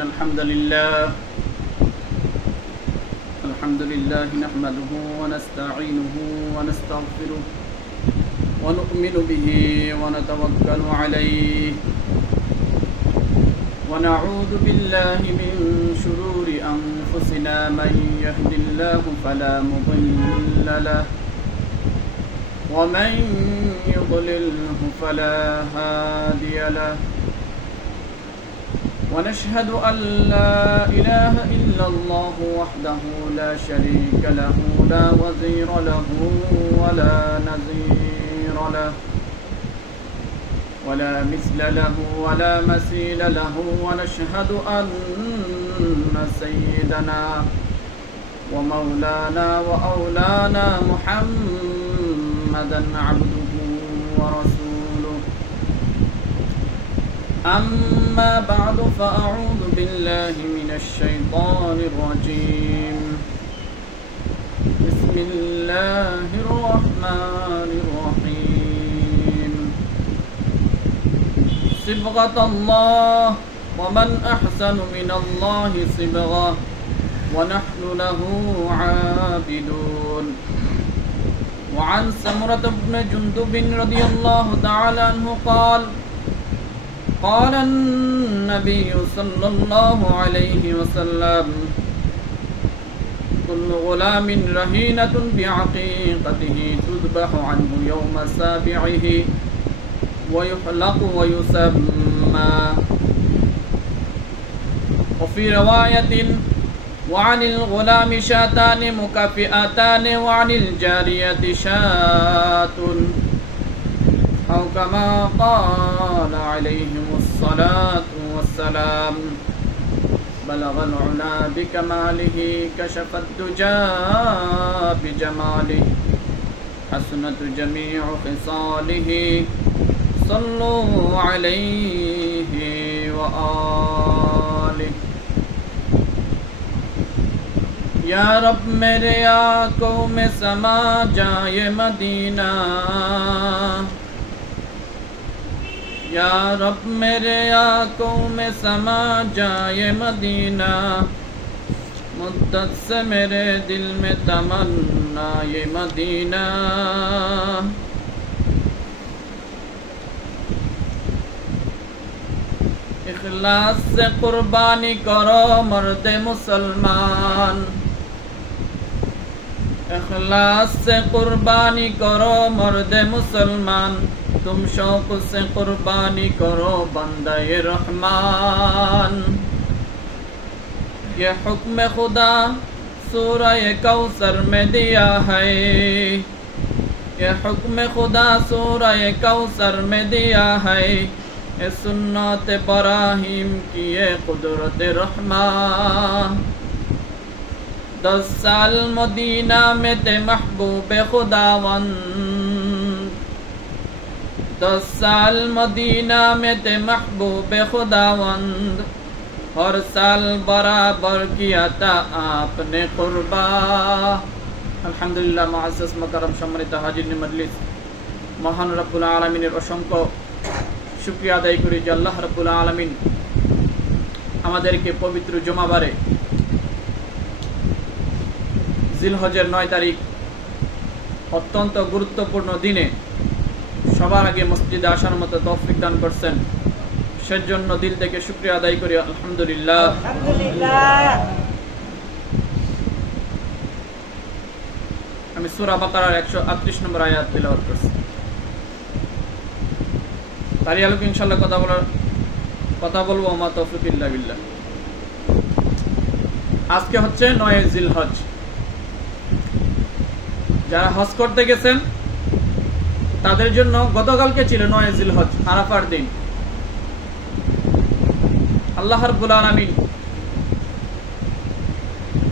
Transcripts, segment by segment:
الحمد لله نحمده ونستعينه ونستغفره ونؤمن به ونتوكل عليه ونعوذ بالله من شرور أنفسنا من يهد الله فلا مضل له ومن يضلله فلا هادي له ونشهد أن لا إله إلا الله وحده لا شريك له لا وزير له ولا نظير له ولا مثل له ولا مثيل له ونشهد أن سيدنا ومولانا وأولانا محمدا عبده ورسوله أما بعد فأعوذ بالله من الشيطان الرجيم بسم الله الرحمن الرحيم صبغة الله ومن أحسن من الله صبغة ونحن له عابدون وعن سمرة بن جندب رضي الله تعالى عنه قال النبي صلى الله عليه وسلم كل غلام رهينة بعقيقته تذبح عنه يوم سابعه ويحلق ويسمى وفي رواية وعن الغلام شاتان مكافئتان وعن الجارية شاة أو كما قال عليهم الصلاة والسلام بلغ العلا بكماله كشف الدجى بجماله حسنت جميع خصاله صلوا عليه وآله या रब मेरे आंखों में समा जाए मदीना या रब मेरे आंखों में समा जाए मदीना मुद्दत से मेरे दिल में तमन्ना ये मदीना इखलास से कुर्बानी करो मर्द मुसलमान इखलास से कुर्बानी करो मर्द मुसलमान तुम शौक से कुर्बानी करो बंदे रहमान ये हुक्म खुदा सूरह कौसर में दिया है ये हुक्म खुदा सूरह कौसर में दिया है ये सुन्नत इब्राहीम की ये कुदरत रहमान 10 साल मदीना में थे महबूब खुदावंद 10 साल मदीना में थे महबूब खुदावंद हर साल बराबर किया था आपने कुर्बा अल्हम्दुलिल्लाह मुअज़्ज़ज़ मुकर्रम सम्मानित हाजिर मजलिस महान रब्बुल आलमीনের অসংখ্য শুকরিয়া আদায় করি যে আল্লাহ রব্বুল আলামিন আমাদেরকে পবিত্র জুমাবারে জিলহজের 9 তারিখ অত্যন্ত গুরুত্বপূর্ণ দিনে সবার আগে মসজিদে আসার মতো তৌফিক দান করছেন সেজন্য দিল থেকে শুকরিয়া আদায় করি আলহামদুলিল্লাহ আলহামদুলিল্লাহ আমি সূরা বাকারার 138 নম্বর আয়াত তেলাওয়াত করছি তারই আলোকে ইনশাআল্লাহ কথা বলবো মা তৌফিক ইল্লা বিল্লাহ আজকে হচ্ছে 9 জিলহজ যারা হজ করতে গেছেন তাদের জন্য গতকালকে ছিল 9 জিলহজ আরাফার দিন আল্লাহ রাব্বুল আলামিন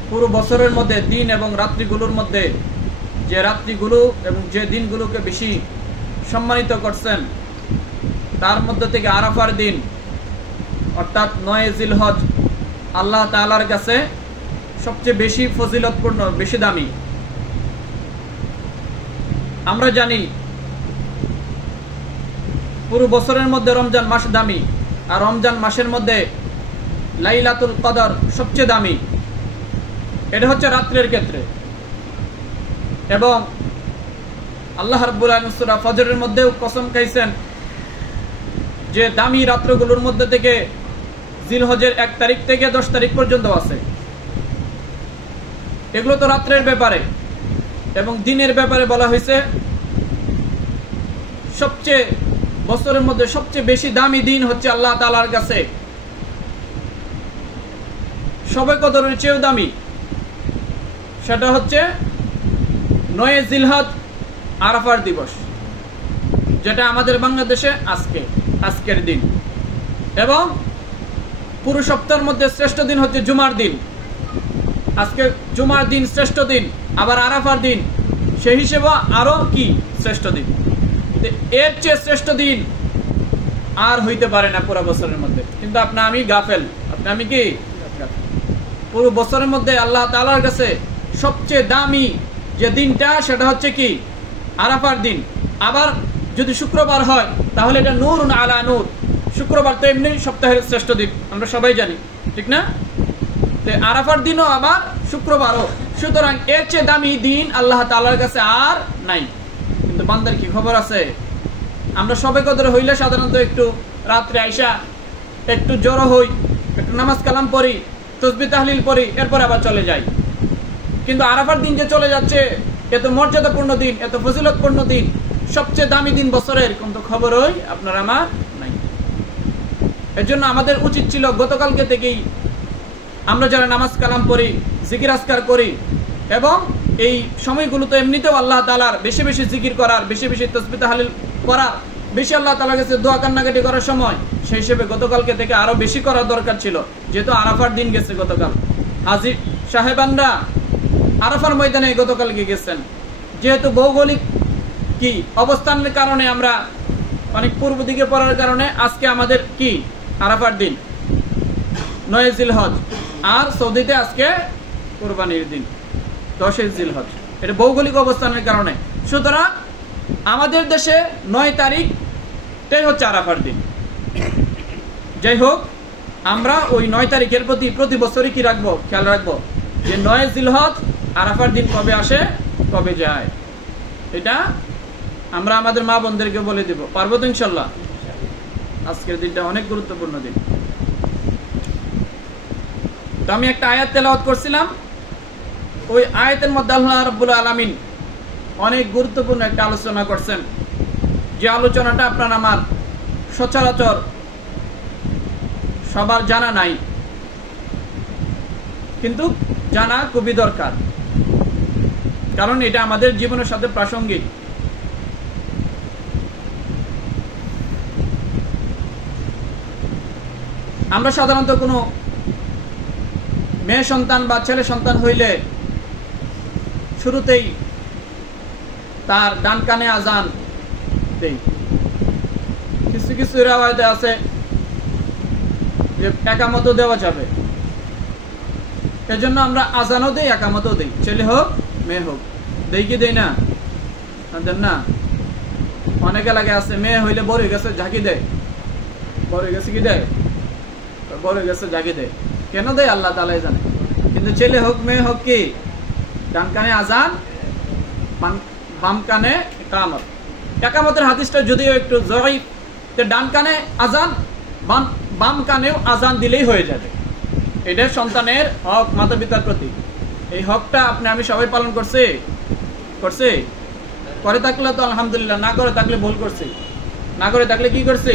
পুরো বছরের মধ্যে দিন এবং রাত্রিগুলোর মধ্যে যে রাত্রিগুলো এবং যে দিনগুলোকে বেশি সম্মানিত করছেন তার মধ্যে থেকে আরাফার দিন অর্থাৎ 9 জিলহজ আল্লাহ তাআলার কাছে সবচেয়ে বেশি ফজিলতপূর্ণ বেশি দামি আমরা জানি পুরো বছরের মধ্যে রমজান মাস দামি আর রমজান মাসের মধ্যে লাইলাতুল কদর সবচেয়ে দামি, এটা হচ্ছে রাত্রের ক্ষেত্রে। এবং আল্লাহ রাব্বুল আলামিন সূরা ফজরের মধ্যেও কসম খাইছেন যে দামি রাত্রগুলোর মধ্যে থেকে জিলহজের 1 তারিখ থেকে 10 তারিখ পর্যন্ত আছে। এগুলো তো রাত্রের ব্যাপারে। এবং দিনের ব্যাপারে বলা হয়েছে সবচেয়ে বছরের মধ্যে সবচেয়ে বেশি দামি দিন হচ্ছে আল্লাহ তাআলার কাছে শবে কদরের চেয়েও দামি, সেটা হচ্ছে 9 জিলহজ আরাফার দিবস, যেটা আমাদের বাংলাদেশে আজকের দিন। এবং পুরো সপ্তাহের মধ্যে শ্রেষ্ঠ দিন হচ্ছে জুমার দিন। আজকে জুমার দিন শ্রেষ্ঠ দিন, আবার আরাফার দিন সেই হিসেবে আরো কি শ্রেষ্ঠ দিন। এর চেয়ে শ্রেষ্ঠ দিন আর হইতে পারে না পুরো বছরের মধ্যে। কিন্তু আপনি আমি গাফেল, আপনি আমি কি পুরো বছরের মধ্যে আল্লাহ তাআলার কাছে সবচেয়ে দামি যে দিনটা সেটা হচ্ছে কি আরাফার দিন। আবার যদি শুক্রবার হয় তাহলে এটা নূরুন আলা নূর। শুক্রবার তো এমনি সপ্তাহের শ্রেষ্ঠ দিন, আমরা সবাই জানি, ঠিক না? আরাফার দিনও আবার শুক্রবারও। সুতরাং এর চেয়ে দামি দিন আল্লাহ তাআলার কাছে আর নাই। কিন্তু বান্দার কি খবর আছে? আমরা শবে কদর হইলে সাধারণত একটু রাত্রে আইসা একটু জড়ো হই, একটু নামাজ কালাম পড়ি, তাসবিহ তাহলিল পড়ি, এরপর আবার চলে যাই। কিন্তু আরাফার দিন যে চলে যাচ্ছে, এত মর্যাদাপূর্ণ দিন, এত ফজিলতপূর্ণ দিন, সবচেয়ে দামি দিন বছরের, কিন্তু খবরই আপনার আমার নাই। এর জন্য আমাদের উচিত ছিল গতকালকে থেকেই আমরা যারা নামাজ কালাম পড়ি, জিকির আজকার করি, এবং এই সময়গুলোতে এমনিতেও আল্লাহ তাআলার বেশি বেশি জিকির করার, বেশি বেশি তাসবিহ তাহলিল করার, বেশি আল্লাহ তাআলার কাছে দোয়া কান্নাকাটি করার সময়, সেই হিসেবে গতকালকে থেকে আরো বেশি করার দরকার ছিল। যেহেতু আরাফার দিন গেছে গতকাল, হাজী সাহেবানরা আরাফার ময়দানে গতকালকে গেছেন। যেহেতু ভৌগোলিক কি অবস্থানের কারণে আমরা অনেক পূর্ব দিকে পড়ার কারণে আজকে আমাদের কি আরাফার দিন 9 জিলহজ, আর সৌদিতে আজকে কুরবানির দিন 10 জিলহজ। এটা ভৌগোলিক অবস্থানের কারণে। সুতরাং আমাদের দেশে 9 তারিখটাই হচ্ছে আরাফার দিন। যাই হোক, আমরা ওই 9 তারিখের প্রতি বছরই কি রাখবো, খেয়াল রাখবো যে 9 জিলহজ আরাফার দিন কবে আসে কবে যায়। এটা আমরা আমাদের মা বোনদেরকে বলে দেব, পারবো তো ইনশাল্লাহ। আজকের দিনটা অনেক গুরুত্বপূর্ণ দিন। তো আমি একটা আয়াত তেলাওয়াত করছিলাম, ওই আয়াতের মধ্যে আল্লাহ রাব্বুল আলামিন অনেক গুরুত্বপূর্ণ একটা আলোচনা করছেন, যে আলোচনাটা আপনার আমার সচরাচর সবার জানা নাই, কিন্তু জানা খুবই দরকার, কারণ এটা আমাদের জীবনের সাথে প্রাসঙ্গিক। আমরা সাধারণত কোনো মেয়ে সন্তান বা ছেলে সন্তান হইলে শুরুতেই তার ডান কানে আজান দেই। কিছু কিছু রিওয়ায়েতে আছে যে একামতও দেওয়া যাবে, এজন্য আমরা আজানও দেই, একামতও দেই, ছেলে হোক মেয়ে হোক। দেই কি দেই না? দেন না? অনেক এলাকায় আছে মেয়ে হইলে বড় হয়ে গেছে ঝাঁকি দেয়, বড় হয়ে গেছে কি দেয়, বড় হয়ে গেছে ঝাঁকি দেয়। কেন দেয় আল্লাহ তাআলাই জানে। কিন্তু ছেলে হোক মেয়ে হোক কি ডান কানে আজান, বাম কানে একামত। একামতের হাদিসটা যদিও একটু জয়ীফ, ডান কানে আজান, বাম কানেও আজান দিলেই হয়ে যাবে। এটা সন্তানের হক, মাতা পিতার প্রতি। এই হকটা আপনি আমি সবাই পালন করছি, করে থাকলে তো আলহামদুলিল্লাহ, না করে থাকলে ভুল করছি, না করে থাকলে কি করছি,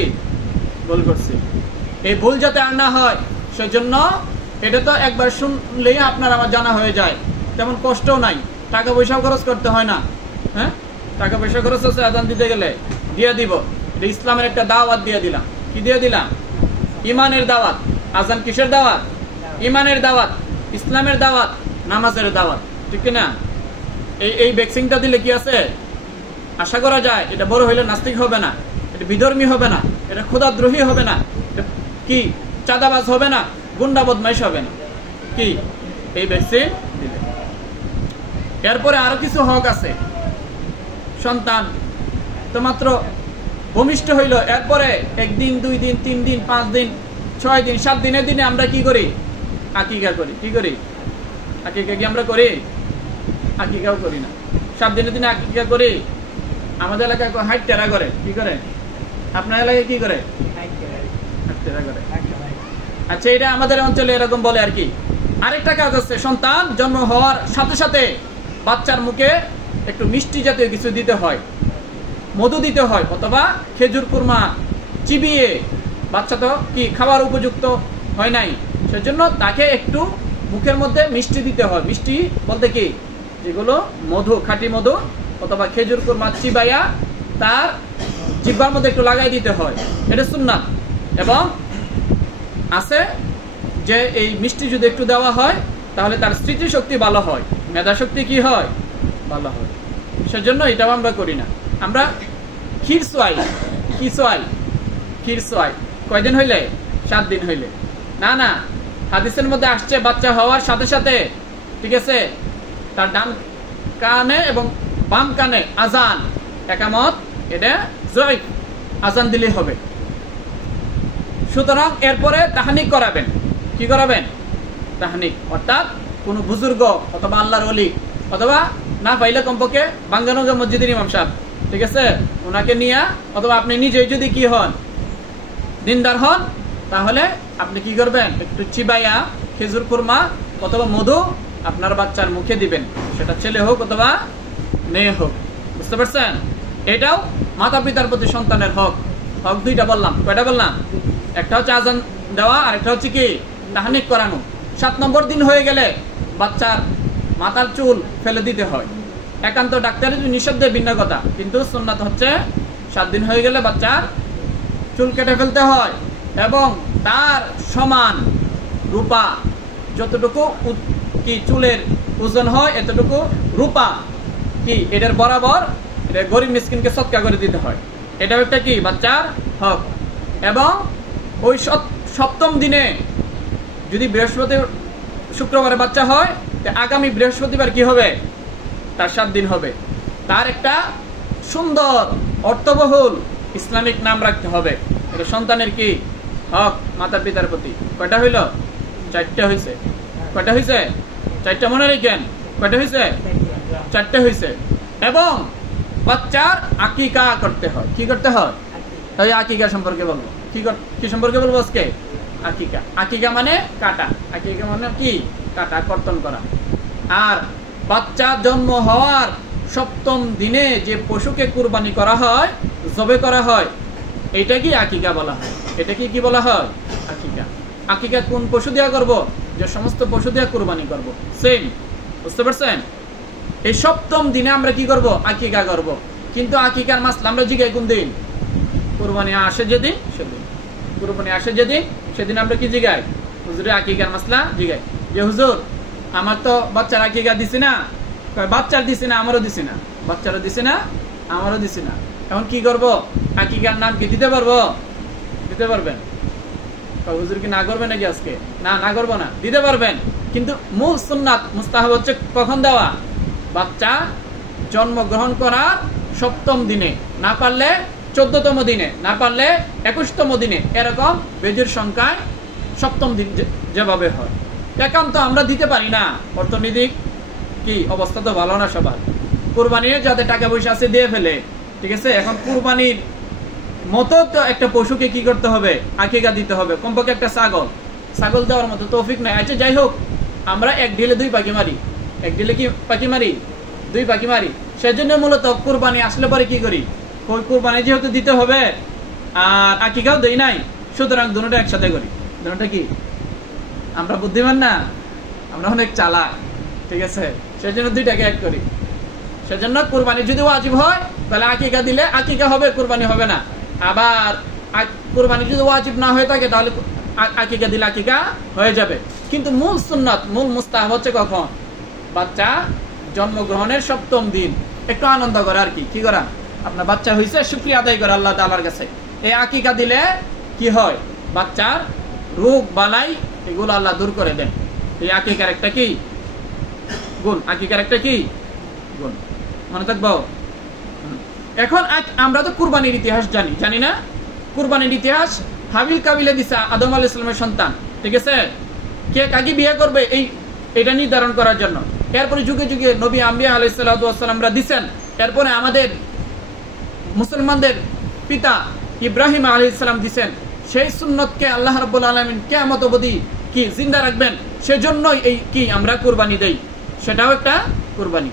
ভুল করছি। এই ভুল যাতে আর না হয় সেজন্য এটা তো একবার শুনলেই আপনার আমার জানা হয়ে যায়, তেমন কষ্টও নাই, টাকা পয়সাও খরচ করতে হয় না। হ্যাঁ, টাকা পয়সা খরচ হচ্ছে আজান দিতে গেলে, দিয়ে দিব। এটা ইসলামের একটা দাওয়াত দিয়ে দিলাম। কি দিয়ে দিলাম? ইমানের দাওয়াত। আজান কিসের দাওয়াত? ইমানের দাওয়াত, ইসলামের দাওয়াত, নামাজের দাওয়াত, ঠিক না? এই ভ্যাকসিনটা দিলে কি আছে, আশা করা যায় এটা বড় হইলে নাস্তিক হবে না, এটা বিধর্মী হবে না, এটা খোদাদ্রোহী হবে না, কি চাঁদাবাজ হবে না, গুন্ডা বদমাইশ হবে না। কি এই ভ্যাকসিন দিলে। এরপরে আরো কিছু হক আছে। সন্তান তো মাত্র ভূমিষ্ঠ হইল, এরপরে 1 দিন 2 দিন 3 দিন 5 দিন 6 দিন 7 দিনের দিনে আমরা কি করি? আকিকা করি। কি করি? আকিকা কি আমরা করি? আকিকাও করি না। 7 দিনের দিনে আকিকা করি। আমাদের এলাকায় হাইট টেরা করে। কি করে? আপনার এলাকায় কি করে? হাইট টেরা করে। আচ্ছা, এটা আমাদের অঞ্চলে এরকম বলে আর কি। আরেকটা কাজ হচ্ছে, সন্তান জন্ম হওয়ার সাথে সাথে বাচ্চার মুখে একটু মিষ্টি জাতীয় কিছু দিতে হয়, মধু দিতে হয়, অথবা খেজুর কুরমা চিবিয়ে, বাচ্চা তো কি খাওয়ার উপযুক্ত হয় নাই, সেজন্য তাকে একটু মুখের মধ্যে মিষ্টি দিতে হয়। মিষ্টি বলতে কি, যেগুলো মধু, খাঁটি মধু অথবা খেজুর কুরমা চিবাইয়া তার জিহ্বার মধ্যে একটু লাগাই দিতে হয়। এটা সুন্নাত। এবং আছে যে এই মিষ্টি যদি একটু দেওয়া হয় তাহলে তার স্মৃতিশক্তি ভালো হয়, মেধা শক্তি কি হয়? ভালো হয়। সেজন্য এটাও আমরা করি না। আমরা ক্ষীর সোয়াই। কি সোয়াই? ক্ষীর সোয়াই। কয়দিন হইলে? 7 দিন হইলে। না না, হাদিসের মধ্যে আসছে বাচ্চা হওয়ার সাথে সাথে, ঠিক আছে, তার ডান কানে এবং বাম কানে আজান, একামত, এটা জয় আজান দিলে হবে। সুতরাং এরপরে তাহনিক করাবেন। কি করাবেন? তাহনিক। অর্থাৎ কোন বুজুর্গ অথবা আল্লাহর ওলি অথবা না পাইলে কমপক্ষে বাঙ্গানগর মসজিদের ইমাম সাহেব, ঠিক আছে, ওনাকে নিয়ে, অথবা আপনি নিজেই যদি কি হন, দিনদার হন, তাহলে আপনি কি করবেন? একটু চিবাইয়া খেজুর কুরমা অথবা মধু আপনার বাচ্চার মুখে দিবেন, সেটা ছেলে হোক অথবা মেয়ে হোক। বুঝতে পারছেন? এটাও মাতা পিতার প্রতি সন্তানের হক। হক দুইটা বললাম। কয়টা বললাম? একটা হচ্ছে আজান দেওয়া, আর একটা হচ্ছে কি তাহনিক করানো। 7 নম্বর দিন হয়ে গেলে বাচ্চার মাথার চুল ফেলে দিতে হয়। একান্ত ডাক্তারের নিষেধে ভিন্ন কথা, কিন্তু সুন্নাত হচ্ছে 7 দিন হয়ে গেলে বাচ্চার চুল কেটে ফেলতে হয়, এবং তার সমান রূপা যতটুকু কি চুলের ওজন হয় এতটুকু রূপা কি এটার বরাবর এটা গরিব মিসকিনকে সদকা করে দিতে হয়। এটাও একটা কি বাচ্চার হক। এবং ওই 7ম দিনে যদি শুক্রবারে বাচ্চা হয়, আগামী বৃহস্পতিবার কি হবে? তার 7 দিন হবে। তার একটা সুন্দর অর্থবহুল ইসলামিক নাম রাখতে হবে। এটা সন্তানের কি হক মাতা পিতার প্রতি। কয়টা হইল? 4টা হয়েছে। কয়টা হয়েছে? 4টা মনে রাখেন। কয়টা হয়েছে? 4টা হয়েছে। এবং বাচ্চার আকিকা করতে হয়। কি করতে হয়? তাই আকিকা সম্পর্কে বলবো। কি সম্পর্কে বলবো আজকে? আকিকা। আকিকা মানে কাটা। আকিকা মানে কি? কাটা, কর্তন করা। আর বাচ্চা জন্ম হওয়ার 7ম দিনে যে পশুকে কুরবানি করা হয়, জবে করা হয়, এটা কি আকিকা বলা হয়। এটা কি বলা হয়? আকিকা। আকিকা কোন পশু দিয়া করব? যে সমস্ত পশু দিয়া কুরবানি করব, সেম। বুঝতে পারছেন? এই 7ম দিনে আমরা কি করব? আকিকা করব। কিন্তু আকিকার মাসলা আমরা জিগাই কোন দিন? কুরবানি আসে যেদিন, সেদিন। কুরবানি আসে যেদিন, সেদিন আমরা কি জিগাই? হুজুরে আকিকার মাসলা জিগাই, যে হুজুর আমার তো বাচ্চার আকিকা দিছি না। বাচ্চার দিছি না, আমারও দিছি না। বাচ্চারও দিছি না, আমারও দিছি না। এখন কি করব? আকিকার নাম কি দিতে পারবো? দিতে পারবেন? হুজুর কি না করবে নাকি আজকে? না, না করবো না। দিতে পারবেন, কিন্তু মূল সুন্নাত মুস্তাহাব হচ্ছে কখন দেওয়া? বাচ্চা জন্মগ্রহণ করার 7ম দিনে, না পারলে 14তম দিনে, না পারলে 21তম দিনে, এরকম বেজুর সংখ্যায় 7ম দিন যেভাবে হয়। একান্ত আমরা দিতে পারি না, অর্থনৈতিক কি অবস্থা তো ভালো না সবার। কুরবানির যাদের টাকা পয়সা আছে দিয়ে ফেলে, ঠিক আছে। এখন কুরবানির মতো তো একটা পশুকে কি করতে হবে? আকিকা দিতে হবে। কমপক্ষে একটা ছাগল দেওয়ার মতো তৌফিক নাই। আচ্ছা, যাই হোক, আমরা 1 ঢিলে 2 পাখি মারি। 1 ঢিলে কি পাখি মারি? 2 পাখি মারি। সেজন্য মূলত কুরবানি আসলে পরে কি করি? ওই কুরবানি যেহেতু দিতে হবে আর আকিকাও দেই নাই, সুতরাং দুটোটা একসাথে করি। দুটোটা কি আমরা বুদ্ধিমান না? আমরা অনেক চালাক, ঠিক আছে। সেজন্য 2টাকে এক করি। সেজন্য কুরবানি যদি ওয়াজিব হয় তাহলে আকিকা দিলে আকিকা হবে, কুরবানি হবে না। আবার কুরবানি যদি ওয়াজিব না হয়ে থাকে তাহলে আকিকা দিলে আকিকা হয়ে যাবে। কিন্তু মূল সুন্নাত, মূল মুস্তাহাব হচ্ছে কখন? বাচ্চা জন্মগ্রহণের 7ম দিন একটু আনন্দ করে আর কি করা? আপনার বাচ্চা হয়েছে, শুকরিয়া আদায় করে আল্লাহ তাআলার কাছে। এই আকিকা দিলে কি হয়? বাচ্চার রোগ বালাই এগুলো আল্লাহ দূর করে দেন। এই আকিকার একটা কি গুণ? আকিকার একটা কি গুণ? মনে থাকবো। এখন আমরা তো কুরবানির ইতিহাস জানি না? কুরবানির ইতিহাস হাবিল কাবিলে দিছে আদম আলাইহিস সালামের সন্তান, ঠিক আছে? কে কাকে বিয়ে করবে এটা নির্ধারণ করার জন্য। এরপরে যুগে যুগে নবী আম্বিয়া আলাইহিস সালাতু ওয়াস সালামরা দিছেন। এরপরে আমাদের মুসলমানদের পিতা ইব্রাহিম আলাইহিস সালাম দিছেন। সেই সুন্নতকে আল্লাহ রাব্বুল আলামিন কিয়ামত অবধি কি জিন্দা রাখবেন, সেজন্যই এই কি আমরা কুরবানি দেই, সেটাও একটা কুরবানি।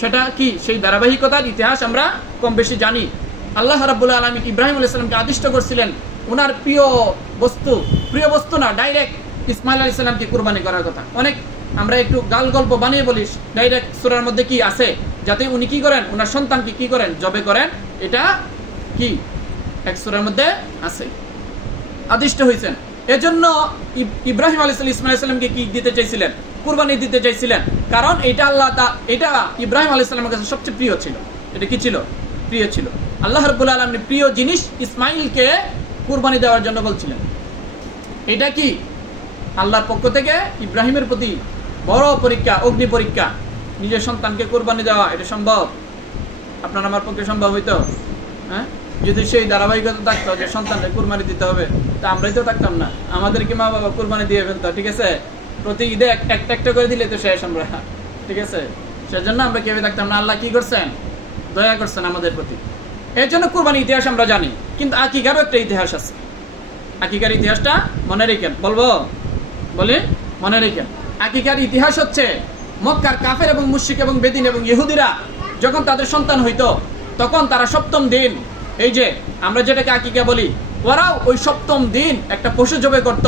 সেটা কি সেই ধারাবাহিকতার ইতিহাস আমরা কম বেশি জানি। আল্লাহ রাব্বুল আলামিন ইব্রাহিম আলাইহিস সালামকে আদিষ্ট করছিলেন ওনার প্রিয় বস্তু না, ডাইরেক্ট ইসমাইল আলাইহিস সালামকে কুরবানি করার কথা। অনেক আমরা একটু গাল গল্প বানিয়ে বলি, ডাইরেক্ট সূরার মধ্যে কি আছে, যাতে উনি কি করেন, ওনার সন্তানকে কি করেন, জবে করেন। এটা কি এক সূরার মধ্যে আছে, আদিষ্ট হয়েছেন। এজন্য ইব্রাহিম আলাইহিস সালাম ইসমাইল আলাইহিস সালামকে কি দিতে চাইছিলেন, কুরবানি দিতে চাইছিলেন, কারণ এটা এটা ইব্রাহিম আলাইহিস সালামের কাছে সবচেয়ে প্রিয় ছিল। এটা কি ছিল? প্রিয় ছিল। আল্লাহ রাব্বুল আলামিন প্রিয় জিনিস ইসমাইলকে কুরবানি দেওয়ার জন্য বলছিলেন। এটা কি আল্লাহর পক্ষ থেকে ইব্রাহিমের প্রতি বড় পরীক্ষা, অগ্নি পরীক্ষা। নিজের সন্তানকে কুরবানি দেওয়া এটা সম্ভব? আপনার আমার পক্ষে সম্ভব হইতো? হ্যাঁ, যদি সেই ধারাবাহিকতা থাকতো যে সন্তানকে কুরবানি দিতে হবে, তা আমরাই তো থাকতাম না। আমাদেরকে মা বাবা কুরবানি দিয়ে ফেলতো, ঠিক আছে? প্রতি ঈদে একটা করে দিলে তো শেষ আমরা, ঠিক আছে? সেজন্য আমরা কেউ থাকতাম না। আল্লাহ কি করছেন? দয়া করছেন আমাদের প্রতি। এর জন্য কুরবানি ইতিহাস আমরা জানি। কিন্তু আকিকারও একটা ইতিহাস আছে। আকিকার ইতিহাসটা মনে রেখেন, বলি মনে রেখেন। আকিকার ইতিহাস হচ্ছে মক্কার কাফের এবং মুশরিক এবং বেদিন এবং ইহুদিরা যখন তাদের সন্তান হইতো, তখন তারা সপ্তম দিন, এই যে আমরা যেটাকে আকিকা বলি, ওরাও ওই সপ্তম দিন একটা পশু জবে করত,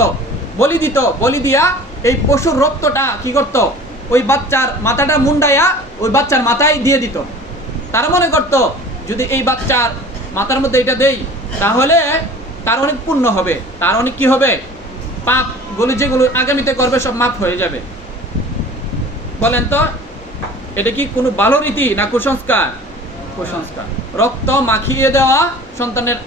বলি দিত। বলি দিয়া এই পশুর রক্তটা কি করত, ওই বাচ্চার মাথাটা মুন্ডাইয়া ওই বাচ্চার মাথায় দিয়ে দিত। তারা মনে করত যদি এই বাচ্চার মাথার মধ্যে এটা দেই, তাহলে তার অনেক পুণ্য হবে, তার অনেক কি হবে, পাপ গুলো যেগুলো আগামীতে করবে সব মাফ হয়ে যাবে। বলেন তো এটা কি কোনো ভালো রীতি না কুসংস্কার? কুসংস্কার। রক্ত মাখিয়ে দেওয়া সন্তানের